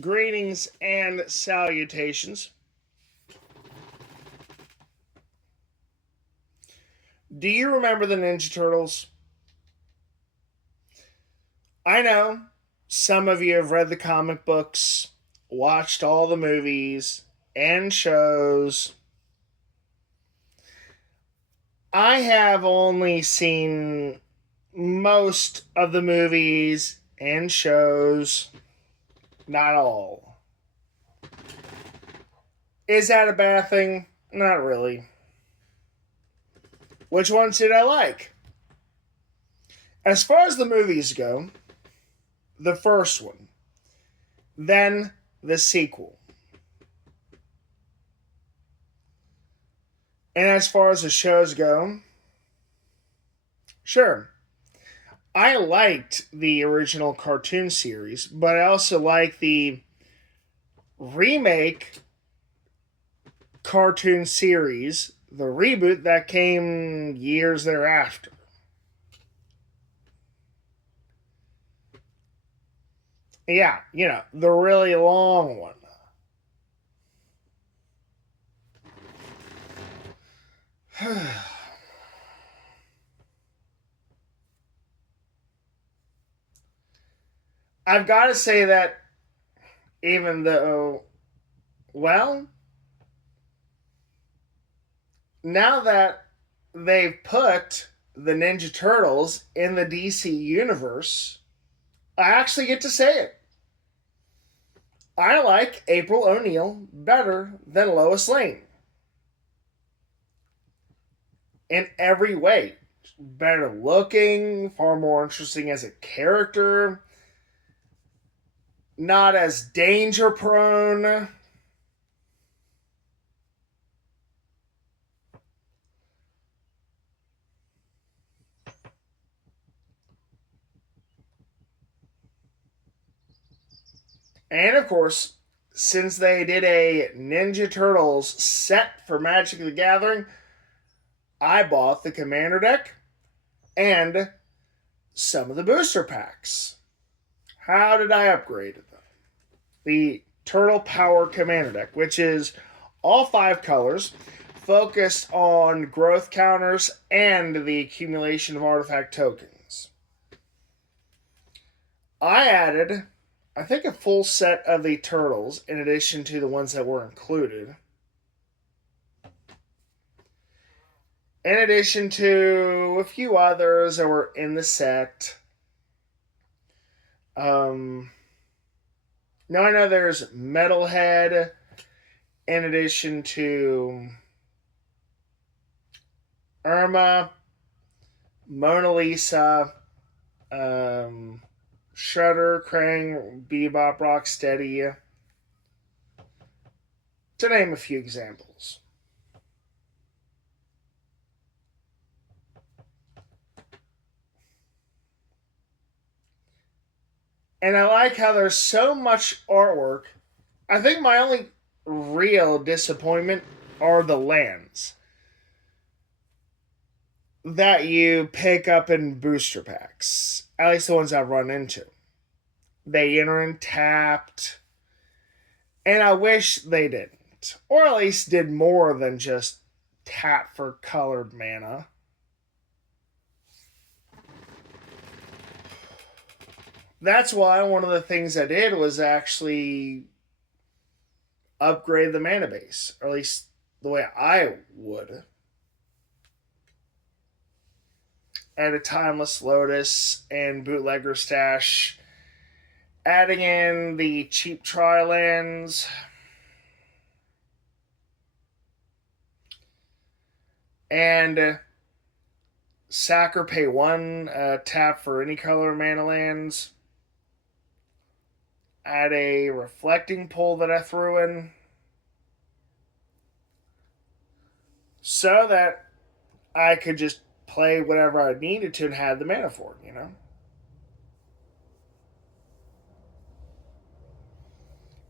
Greetings and salutations. Do you remember the Ninja Turtles? I know some of you have read the comic books, watched all the movies and shows. I have only seen most of the movies and shows, not all. Is that a bad thing? Not really. Which ones did I like? As far as the movies go, the first one, then the sequel. And as far as the shows go, sure, I liked the original cartoon series, but I also like the remake cartoon series, the reboot that came years thereafter. Yeah, the really long one. I've got to say that even though, well, now that they've put the Ninja Turtles in the DC universe, I actually get to say it. I like April O'Neil better than Lois Lane. In every way. Better looking, far more interesting as a character, not as danger prone. And of course, since they did a Ninja Turtles set for Magic the Gathering, I bought the Commander deck and some of the booster packs. How did I upgrade them? The Turtle Power Commander deck, which is all 5 colors, focused on growth counters and the accumulation of artifact tokens. I added, I think, a full set of the turtles in addition to the ones that were included. In addition to a few others that were in the set. Now I know there's Metalhead, in addition to Irma, Mona Lisa, Shredder, Krang, Bebop, Rocksteady, to name a few examples. And I like how there's so much artwork. I think my only real disappointment are the lands that you pick up in booster packs. At least the ones I've run into. They enter in tapped. And I wish they didn't. Or at least did more than just tap for colored mana. That's why one of the things I did was actually upgrade the mana base. Or at least the way I would. Add a Timeless Lotus and Bootlegger Stash. Adding in the cheap Tri-lands. And sack or pay 1, tap for any color mana lands. Add a Reflecting Pull that I threw in. So that I could just play whatever I needed to and had the mana for it,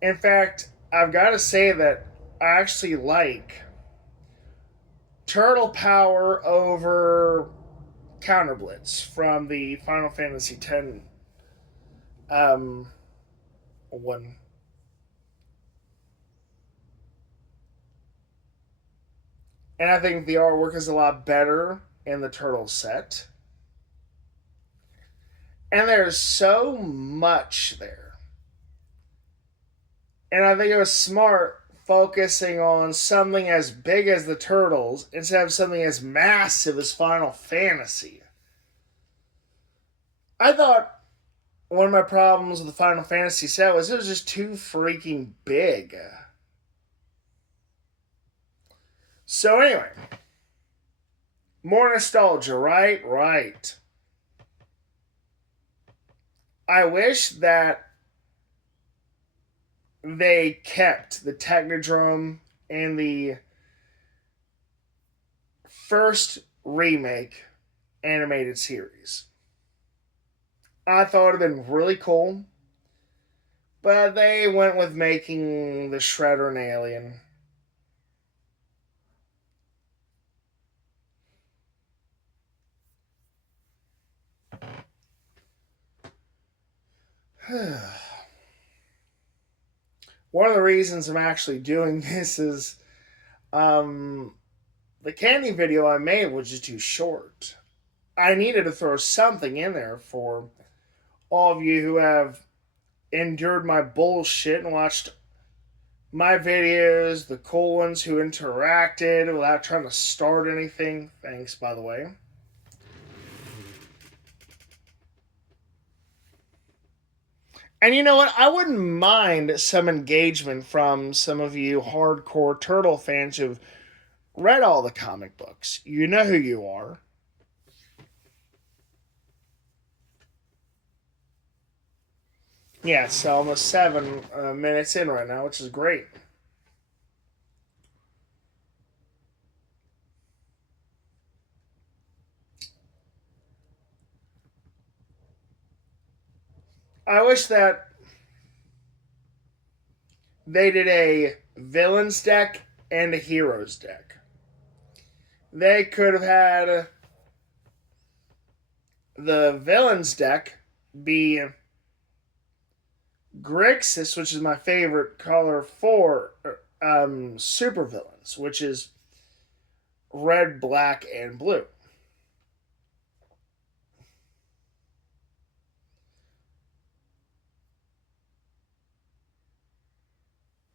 In fact, I've got to say that I actually like Turtle Power over Counter Blitz from the Final Fantasy X one. And I think the artwork is a lot better in the Turtles set. And there's so much there. And I think it was smart focusing on something as big as the Turtles instead of something as massive as Final Fantasy. I thought one of my problems with the Final Fantasy set was it was just too freaking big. So, anyway, more nostalgia, right? Right. I wish that they kept the Technodrome in the first remake animated series. I thought it would have been really cool, but they went with making the Shredder an alien. One of the reasons I'm actually doing this is the candy video I made was just too short. I needed to throw something in there for all of you who have endured my bullshit and watched my videos, the cool ones who interacted without trying to start anything. Thanks, by the way. And you know what? I wouldn't mind some engagement from some of you hardcore Turtle fans who've read all the comic books. You know who you are. Yeah, it's almost 7 minutes in right now, which is great. I wish that they did a villains deck and a heroes deck. They could have had the villains deck be Grixis, which is my favorite color for super villains, which is red, black, and blue.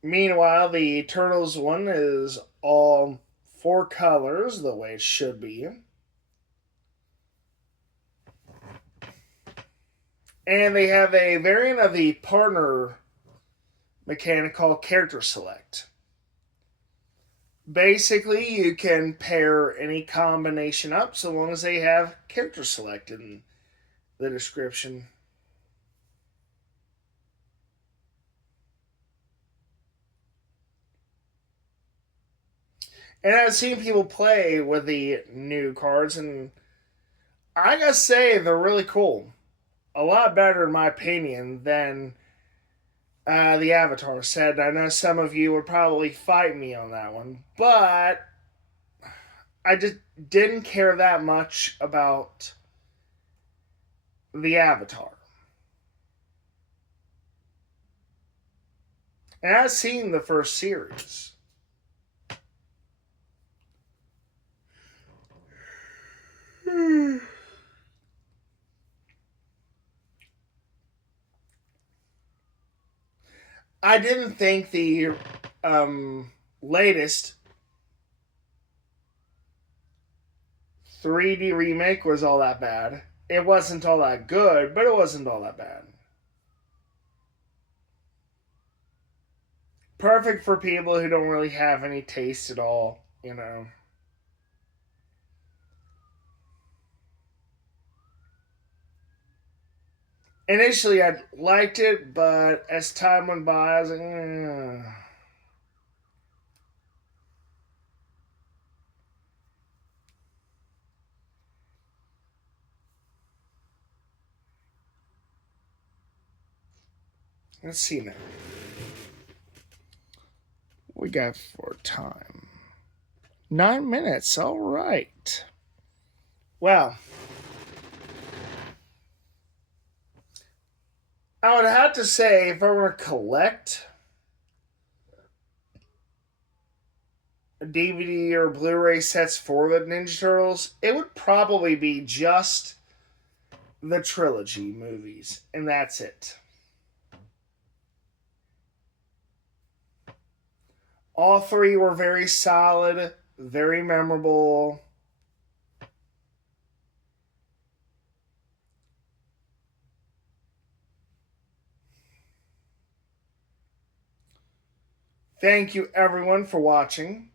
Meanwhile, the Turtles one is all 4 colors, the way it should be. And they have a variant of the partner mechanic called Character Select. Basically, you can pair any combination up so long as they have Character Select in the description. And I've seen people play with the new cards, and I gotta say, they're really cool. A lot better, in my opinion, than the Avatar set. I know some of you would probably fight me on that one, but I just didn't care that much about the Avatar. And I've seen the first series. I didn't think the latest 3D remake was all that bad. It wasn't all that good, but it wasn't all that bad. Perfect for people who don't really have any taste at all, you know. Initially, I liked it, but as time went by, I was like, let's see now. We got for time 9 minutes. All right. Well, I would have to say if I were to collect DVD or Blu-ray sets for the Ninja Turtles, it would probably be just the trilogy movies, and that's it. All three were very solid, very memorable. Thank you everyone for watching.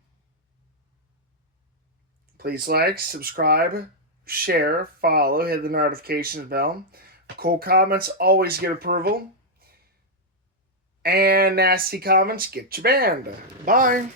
Please like, subscribe, share, follow, hit the notifications bell. Cool comments always get approval. And nasty comments get you banned. Bye.